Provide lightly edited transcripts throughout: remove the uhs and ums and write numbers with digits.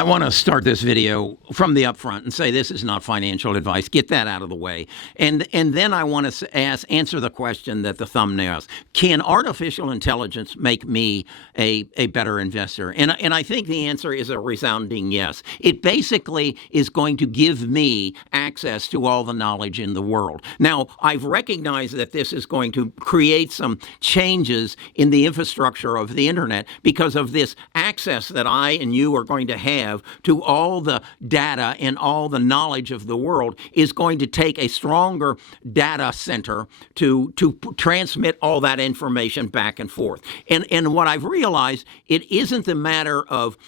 I want to start this video from the upfront and say this is not financial advice. Get that out of the way. And then I want to answer the question that the thumbnail asks. Can artificial intelligence make me a better investor? And I think the answer is a resounding yes. It basically is going to give me access to all the knowledge in the world. Now, I've recognized that this is going to create some changes in the infrastructure of the internet because of this access that I and you are going to have to all the data and all the knowledge of the world is going to take a stronger data center to transmit all that information back and forth. And what I've realized, it isn't a matter of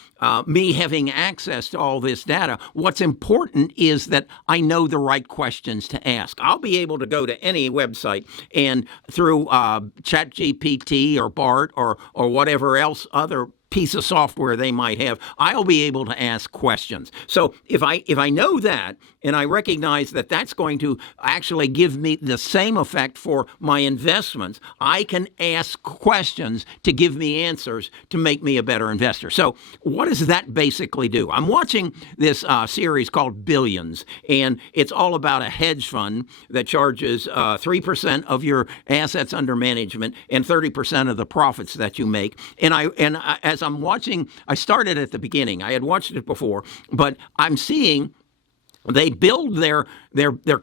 me having access to all this data. What's important is that I know the right questions to ask. I'll be able to go to any website and through ChatGPT or BART or whatever else other piece of software they might have, I'll be able to ask questions. So if I know that, and I recognize that that's going to actually give me the same effect for my investments, I can ask questions to give me answers to make me a better investor. So what does that basically do? I'm watching this series called Billions, and it's all about a hedge fund that charges 3% of your assets under management and 30% of the profits that you make. And as I'm watching, I started at the beginning. I had watched it before, but I'm seeing they build their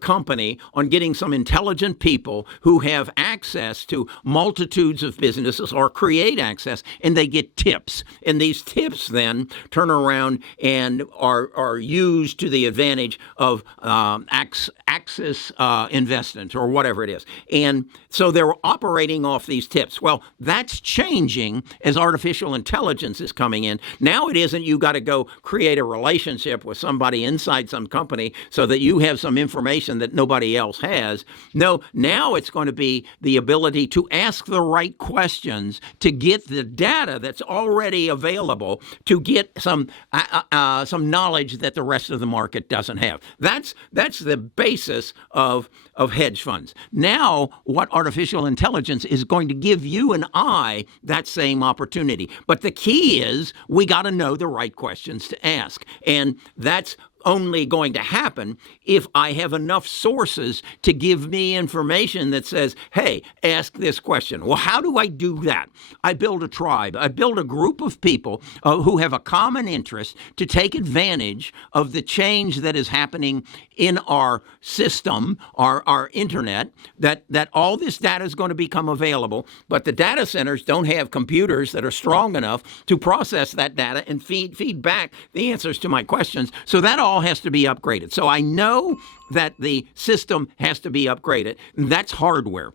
company on getting some intelligent people who have access to multitudes of businesses or create access, and they get tips. And these tips then turn around and are used to the advantage of Axis Investment or whatever it is. And so they're operating off these tips. Well, that's changing as artificial intelligence is coming in. Now it isn't you got to go create a relationship with somebody inside some company so that you have some information that nobody else has. No, now it's going to be the ability to ask the right questions to get the data that's already available to get some knowledge that the rest of the market doesn't have. That's the basis of hedge funds. Now, what artificial intelligence is going to give you and I that same opportunity. But the key is we got to know the right questions to ask. And that's only going to happen if I have enough sources to give me information that says, hey, ask this question. Well, how do I do that? I build a tribe. I build a group of people who have a common interest to take advantage of the change that is happening in our system, our internet, that all this data is going to become available, but the data centers don't have computers that are strong enough to process that data and feed back the answers to my questions. So that all has to be upgraded. So I know that the system has to be upgraded. That's hardware.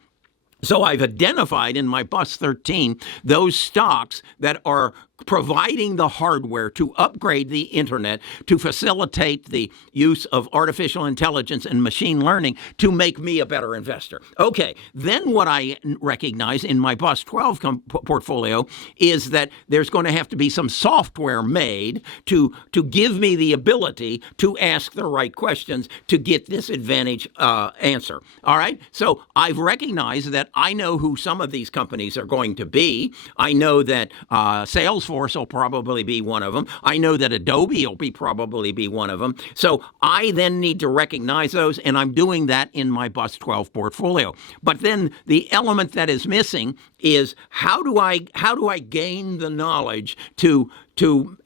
So I've identified in my Bus 13 those stocks that are providing the hardware to upgrade the internet to facilitate the use of artificial intelligence and machine learning to make me a better investor. Okay, then what I recognize in my Bus 12 portfolio is that there's going to have to be some software made to give me the ability to ask the right questions to get this advantage answer. All right, so I've recognized that I know who some of these companies are going to be. I know that Salesforce will probably be one of them. I know that Adobe will probably be one of them. So I then need to recognize those, and I'm doing that in my Bus 12 portfolio. But then the element that is missing is how do I gain the knowledge to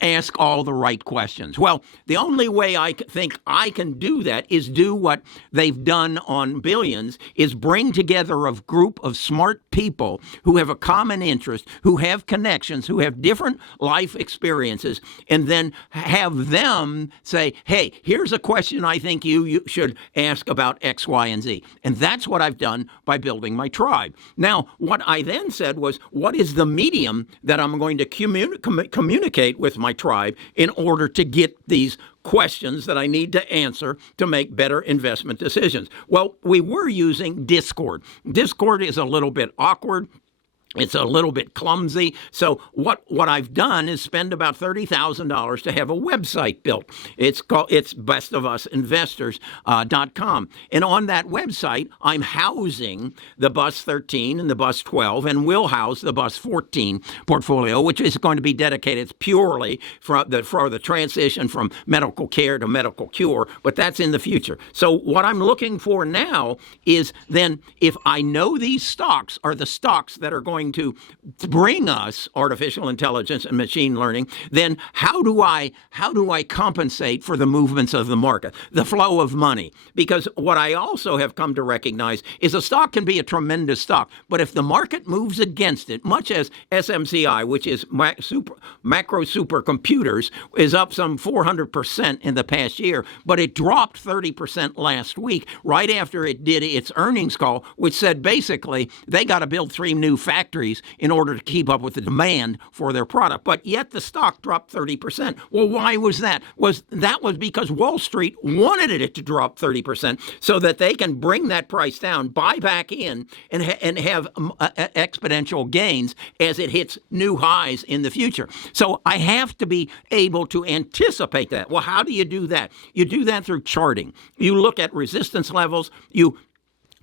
ask all the right questions? Well, the only way I think I can do that is do what they've done on Billions, is bring together a group of smart people who have a common interest, who have connections, who have different life experiences, and then have them say, hey, here's a question I think you should ask about X, Y, and Z. And that's what I've done by building my tribe. Now, what I then said was, what is the medium that I'm going to communicate with my tribe in order to get these questions that I need to answer to make better investment decisions? Well, we were using Discord. Discord is a little bit awkward. It's a little bit clumsy. So what I've done is spend about $30,000 to have a website built. It's bestofusinvestors.com. And on that website, I'm housing the Bus 13 and the Bus 12, and will house the Bus 14 portfolio, which is going to be dedicated purely for the transition from medical care to medical cure, but that's in the future. So what I'm looking for now is then, if I know these stocks are the stocks that are going to bring us artificial intelligence and machine learning, then how do I compensate for the movements of the market, the flow of money? Because what I also have come to recognize is a stock can be a tremendous stock, but if the market moves against it, much as SMCI, which is macro supercomputers, is up some 400% in the past year, but it dropped 30% last week right after it did its earnings call, which said basically they got to build 3 new factories in order to keep up with the demand for their product. But yet the stock dropped 30%. Well, why was that? That was because Wall Street wanted it to drop 30% so that they can bring that price down, buy back in, and have exponential gains as it hits new highs in the future. So I have to be able to anticipate that. Well, how do you do that? You do that through charting. You look at resistance levels. You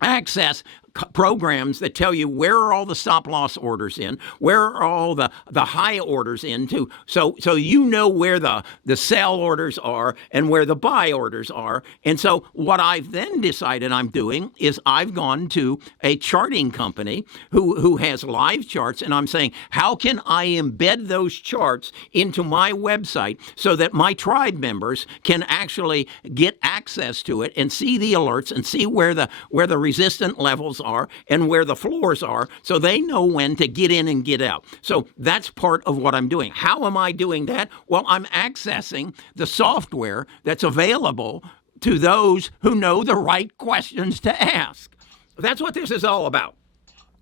access programs that tell you where are all the stop loss orders in, where are all the high orders into, so you know where the sell orders are and where the buy orders are. And so what I've then decided I'm doing is I've gone to a charting company who has live charts, and I'm saying, how can I embed those charts into my website so that my tribe members can actually get access to it and see the alerts and see where the resistant levels are and where the floors are, so they know when to get in and get out. So that's part of what I'm doing. How am I doing that? Well, I'm accessing the software that's available to those who know the right questions to ask. That's what this is all about.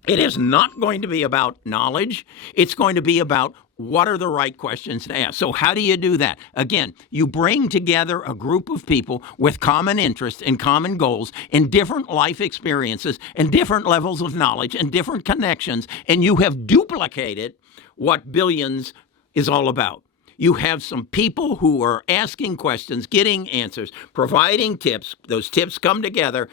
It is not going to be about knowledge. It's going to be about what are the right questions to ask. So how do you do that? Again, you bring together a group of people with common interests and common goals and different life experiences and different levels of knowledge and different connections, and you have duplicated what Billions is all about. You have some people who are asking questions, getting answers, providing tips. Those tips come together,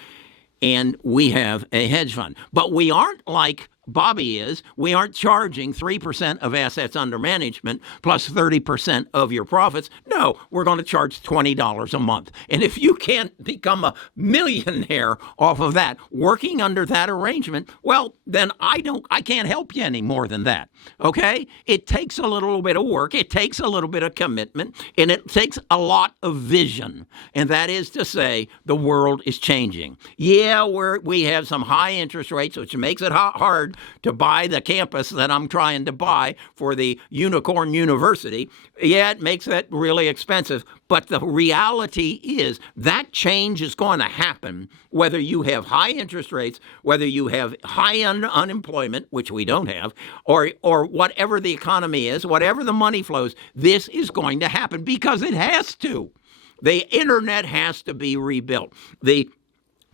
and we have a hedge fund. But we aren't like Bobby is. We aren't charging 3% of assets under management plus 30% of your profits. No, we're going to charge $20 a month. And if you can't become a millionaire off of that, working under that arrangement, well, then I can't help you any more than that. Okay? It takes a little bit of work. It takes a little bit of commitment, and it takes a lot of vision. And that is to say, the world is changing. Yeah, we have some high interest rates, which makes it hard to buy the campus that I'm trying to buy for the Unicorn University. Yeah, it makes that really expensive. But the reality is that change is going to happen whether you have high interest rates, whether you have high unemployment, which we don't have, or whatever the economy is, whatever the money flows. This is going to happen because it has to. The internet has to be rebuilt. The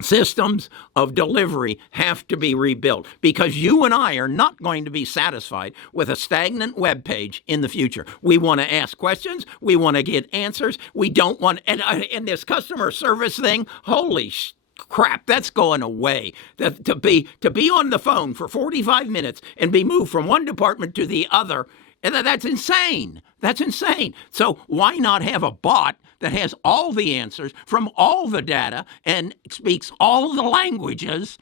systems of delivery have to be rebuilt because you and I are not going to be satisfied with a stagnant web page in the future. We want to ask questions. We want to get answers. We don't want, and this customer service thing, holy crap, that's going away. To be on the phone for 45 minutes and be moved from one department to the other, and that's insane. That's insane. So why not have a bot that has all the answers from all the data and speaks all the languages,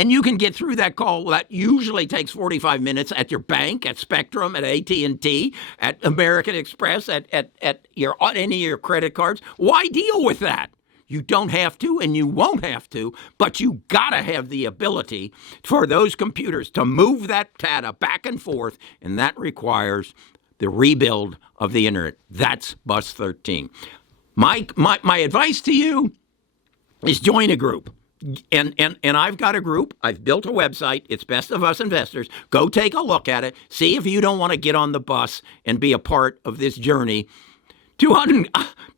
and you can get through that call that usually takes 45 minutes at your bank, at Spectrum, at AT&T, at American Express, at any of your credit cards? Why deal with that? You don't have to, and you won't have to, but you gotta have the ability for those computers to move that data back and forth, and that requires the rebuild of the internet. That's Bus 13. My advice to you is join a group. And I've got a group. I've built a website. It's Best of Us Investors. Go take a look at it. See if you don't want to get on the bus and be a part of this journey to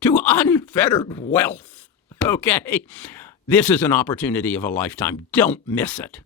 unfettered wealth. Okay? This is an opportunity of a lifetime. Don't miss it.